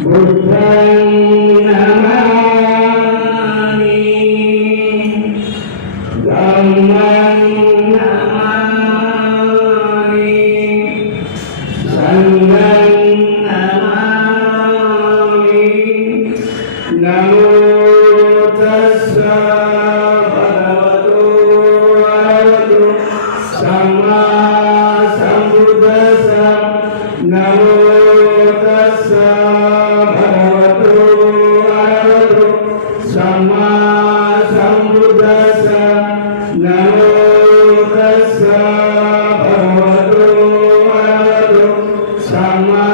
बुद्धं नमामि धम्मं नमामि संघं नमामि नमो तस्सा भगवतो अरहतो सम्मा सम्बुद्धस्सा नमो तस्सा सम्मा सम्बुद्धस्सा नमो तस्सा भगवतो अरहतो सम्मा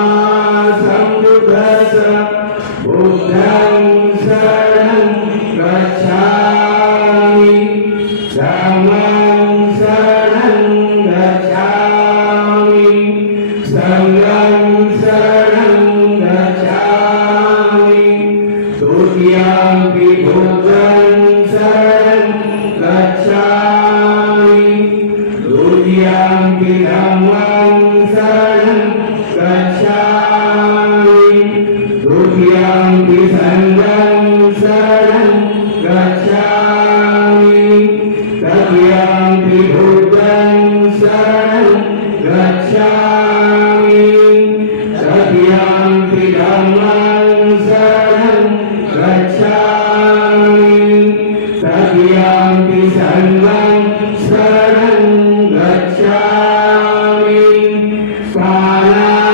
सम्बुद्धस्सा बुद्धं शरणं गच्छामि धम्मं शरणं गच्छामि संघं शरणं गच्छामि तुभ्यंपि बुद्धं शरणं गच्छामि तुभ्यंपि धम्मं शरणं गच्छामि तुभ्यंपि संघं शरणं गच्छामि तुभ्यंपि बुद्धं शरणं गच्छामि तुभ्यंपि धम्मं शरणं गच्छामि तुभ्यंपि संघं शरणं गच्छामि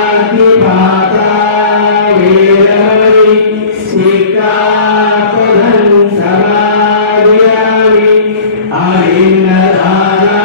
पाणातिपाता वेरमणि सिक्खापदं समादयामि अहिंसादानं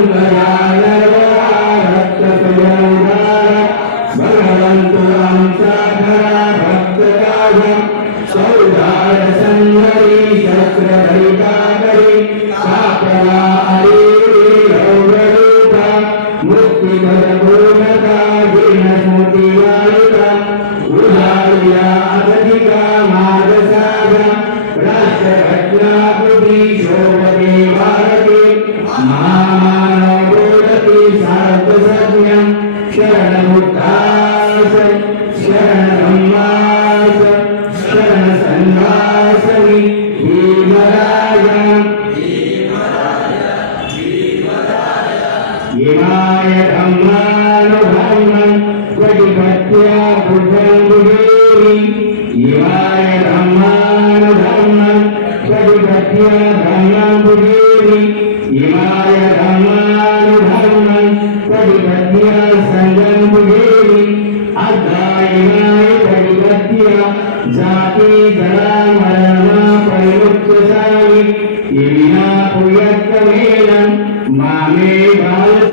शंकरा नरवरा रक्त सजवणारा भगवंतो आमचा खरा भक्त काजा सौदार संहरी शस्त्रधरिता करी सापला अरे रौद्ररूपा मुक्तिपद पूर्णता दीनस्मृती वायुता उदार्या अगतिका मार्गसागा राष्ट्रघटनाकृती शोभते भारते महामानव बोधते सार्थसज्ञं शरणमुक्तास शरणधम्मास शरणसंघासनि भीमराजा इमाय धम्मानुधर्मं प्रतिपत्त्या बुद्धंबुदेवी इमाय धम्मानुधर्मं प्रतिपत्त्या धम्मांबुदेवी इमाय धम्मानुधर्मं प्रतिपत्त्या संगंबुदेवी अद्धाइमाय प्रतिपत्त्या जाति जरा मरणा परिमुक्तसायि इमिना पुयत्तमेनं मामे बाल